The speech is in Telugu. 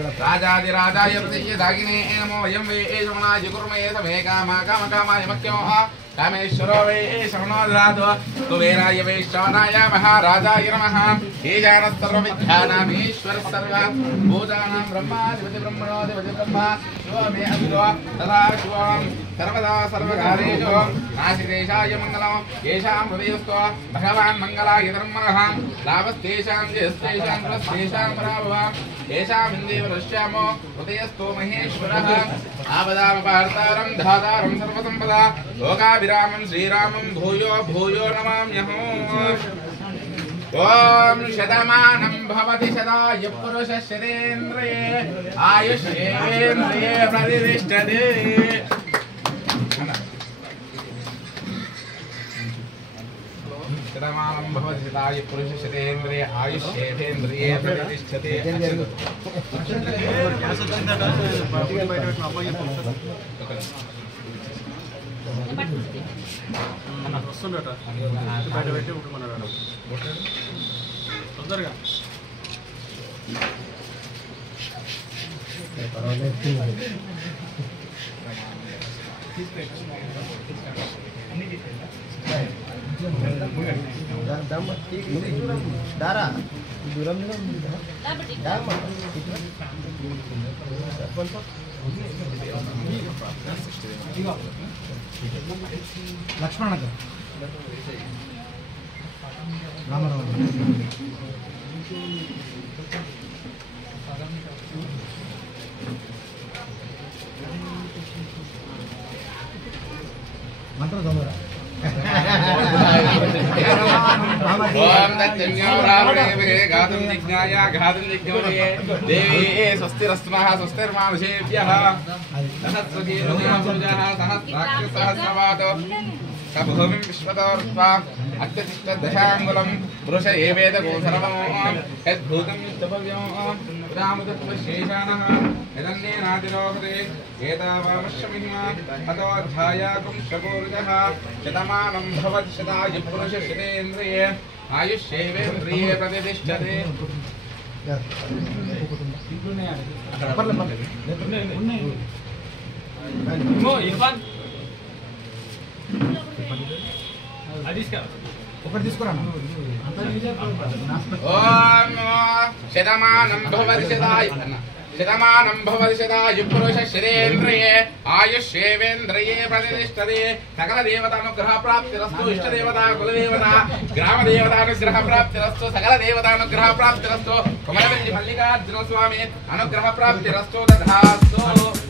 राजाधिराजाय प्रतीये दागिने नमो वयं वे एषमणाय कुर्महे समे कामाय मख्यमः कामेश्वरो वे एषमणो ददातु कुबेराय वे श्रवणाय महाराजाय नमः ईशानस्तर्वविद्यानामीश्वरः सर्वः भूतानां ब्रह्माधिपति ब्रह्मणोऽधिपति ब्रह्मा शिवो मे अभितो तथा शिवं सर्वदा सर्वकारेषु नासिकेशाय मङ्गलं येषां हृदयस्थो भगवान् मङ्गलाय धर्मणः लाभस्तेषां जयस्तेषां पुरस्तेषां पराभवः येषाम् इन्द्रिय पश्यामो हृदयस्थो महेश्वरः आपदामपहर्तारं धातारं सर्वसम्पदा लोकाभिरामं श्रीरामं भूयो भूयो नमाम्यहम् ओम शतमानं भवति शताय पुरुषः शतेन्द्रिये आयुष्येन्द्रिये प्रतिष्ठते शतमानं भवति शताय पुरुषः शतेन्द्रिये आयुष्येन्द्रिये प्रतिष्ठते వస్తుండట బయట పెట్టి ఉంటున్నాడు తొందరగా దారా దూరం లక్ష్మణ రామారావు మంత్రం చదవరా ओम तत्जन्यो रावणे गातुं जिज्ञाय गातुं जिज्ञाये देवी स्वस्तिरस्तमः स्वस्तिर्मानुषेभ्यः सहस्रकीर्तिमसुजः सहस्राक्षसहस्रवातो भूमिं विश्वतोर्त्वा अत्यतिष्ठदशाङ्गुलं पुरुष एवेदको सर्वं यद्भूतं विष्टभव्यं रामदत्तशेषाणः यदन्येनातिरोहते एतावावश्यमिहिमा हतोऽध्यायाकुं शकोरुजः शतमानं भवति शताय पुरुषः शतेन्द्रिये आयुष्येवेन्द्रिये प्रतिष्ठते ఒకటి తీసుకురా ఓం శతమానం భవతి శతాయ పురుషः శతేంద్రియే ఆయుష్యేవేంద్రియే ప్రతిష్ఠతే సకల దేవతానుగ్రహ ప్రాప్తిరస్తు ఇష్టదేవతా కులదేవతా గ్రామదేవతానుగ్రహ ప్రాప్తిరస్తు సకల దేవతానుగ్రహ ప్రాప్తిరస్తు కుమరవెల్లి మల్లికార్జున స్వామి అనుగ్రహ ప్రాప్తిరస్తు తథాస్తు